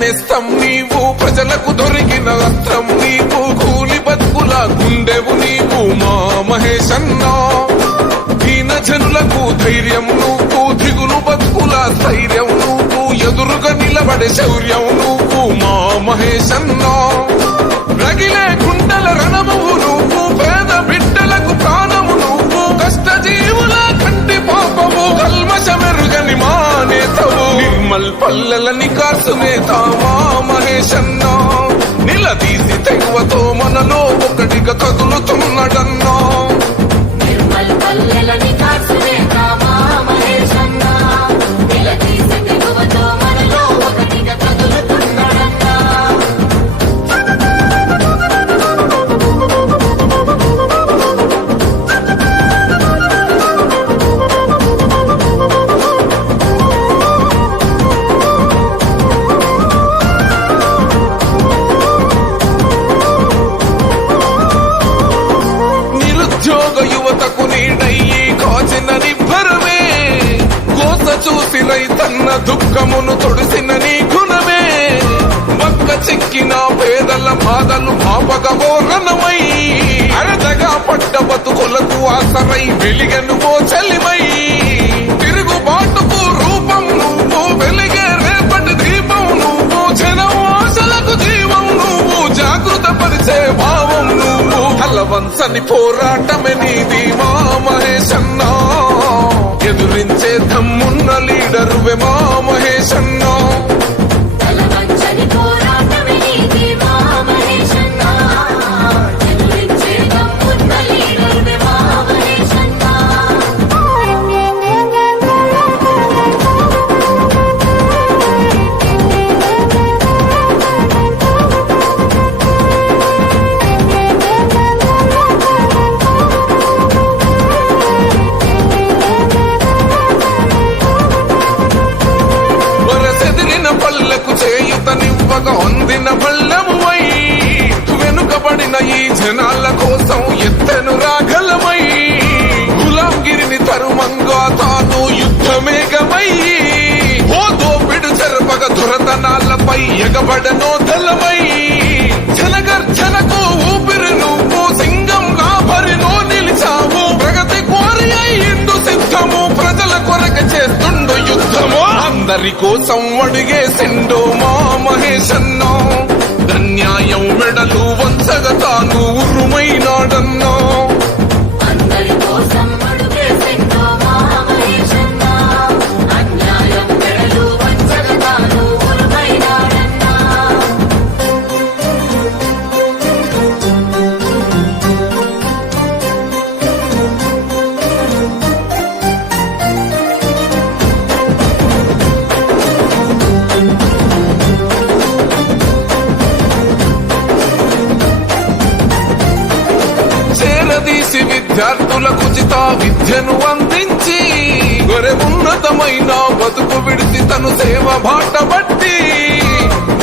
నేస్తం నీవు, ప్రజలకు దొరికిన అస్త్రం నీవు, కూలి బతుకుల గుండెవు నీవు మా మహేశన్నా. దీన జనులకు ధైర్యం నువ్వు, దిగులు బతుకుల స్థైర్యం నువ్వు, ఎదురుగా నిలబడే శౌర్యం నువ్వు మా మహేశన్నా. రగిలే గుండెల రణమువు నువ్వు, పేద బిడ్డలకు ప్రాణము నువ్వు, కష్ట జీవుల కంటి పాపము, కల్మషమెరుగని మా నేతవు, నిర్మల్ పల్లెలని కాసునేతా మా మహేశన్నా. నిలదీసి తెగువతో మనలో ఒకటిగా కదులుతున్నడన్నా. నిర్మల్ పల్లెలని కాసునేతా మా మహేశన్నా, నిలదీసి తెగువతో మనలో ఒకటిగా కదులుతున్నడన్నా. యువతకు నీడయ్యి కాచిన నిబ్బరమే, కోస చూసి రైతన్న దుఃఖమును తొడిసిన నీ గుణమే, పక్క చిక్కిన పేదల బాధలు పాపగవో రణమై, అరదగా పడ్డ బతుకులకు ఆసరై వెలిగను ఓ చలిమై, తిరుగుబాటుకు రూపం నువ్వు, వెలిగే రేపటి దీపం నువ్వు, జనం ఆశలకు జీవం నువ్వు, జాగృత పరిచే భావం నువ్వు, కలవంచని పోరాటమే నీది మా మహేశన్నా. ఎదురించే దమ్మున్న లీడరువే మా మహేశన్నా. కలవంచని పోరాటమే నీది మా మహేశన్నా, ఎదురించే దమ్మున్న లీడరువే మా మహేశన్నా. పల్లెకు చేయుతనివ్వక పొందిన బల్లమువై, వెనుకబడిన ఈ జనాల కోసం ఎత్తెను రాగలమై, గులాంగిరిని తరుమంగా తాను యుద్ధమేగమై, ఓ దోపిడు చెరపగ దురతనాలపై ఎగబడనో దళమై, జనగర్జనకు ఊపిరి నువ్వు, సింగం లాభరినో నిలిచావు, ప్రగతి కోరి అయిందు సిద్ధము, ప్రజల కొరక చేస్తుండు యుద్ధము, అందరి కోసం అడిగేసిండు మా మహేశన్నా. అన్యాయం మెడలు వంచగ తాను ఉరుమైనాడన్నా. అందరి కోసం అడుగేసిండు మా మహేశన్నా, అన్యాయం మెడలు వంచగ తాను ఉరుమైనాడన్నా. చేరదీసి విద్యార్థులకు ఉచిత విద్యను అందించి, గొరె ఉన్నతమైన బతుకు విడిచి తను సేవ బాట బట్టి,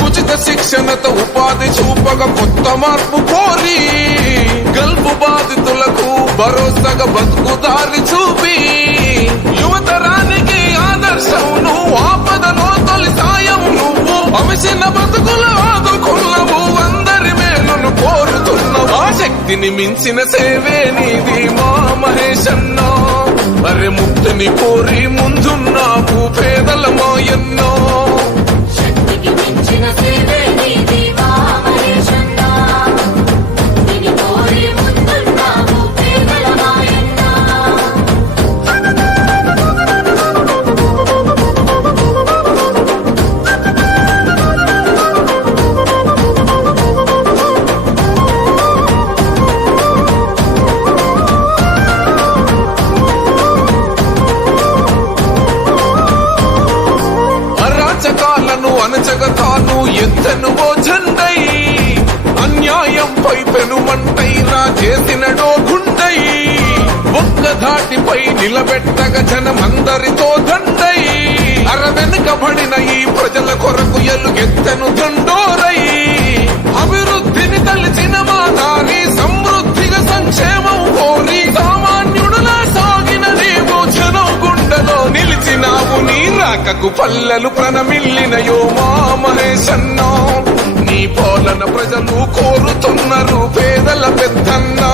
ఉచిత శిక్షణతో ఉపాధి చూపక కొత్త మార్పు కోరి, గల్పు బాధితులకు భరోసాగా బతుకు దారి చూపి, యువతరానికి ఆదర్శం నువ్వు, ఆపదలో తొలి సాయం నువ్వు, అమిసిన బతుకులు ఆదుకున్నవు, అందరి మేలును కోరుతున్నవు, ఆ శక్తిని మించిన సేవే నీది మా మహేశన్నా. అరే ముక్తిని కోరి ముందున్నావు పేదల మాయన్నో, శక్తికి మించిన సేవే నీది మా మహేశన్నా, నిన్ను కోరి ముందున్నావు పేదల మాయన్నా. అనచగ తాను ఎత్తెను ఓ జెండై, అన్యాయంపై పెనుమంటై రా చేసినడో గుండై, ఒక్క ధాటిపై నిలబెట్టగ జనమందరితో దండై, అరవెనుకబడిన ఈ ప్రజల కొరకు ఎలుగెత్తెను దండోరై, అభివృద్ధిని తలిచిన మా దారి, సమృద్ధిగా సంక్షేమం కోరి, సామాన్యుడులా సాగిన నీవు, జనం గుండెలో నిలిచినావు నీ రాకకు పల్లెలు ప్రణమిల్లినయో మా మహేశన్నో నీ పాలన ప్రజలు కోరుతున్నారు పేదల పెద్దన్నా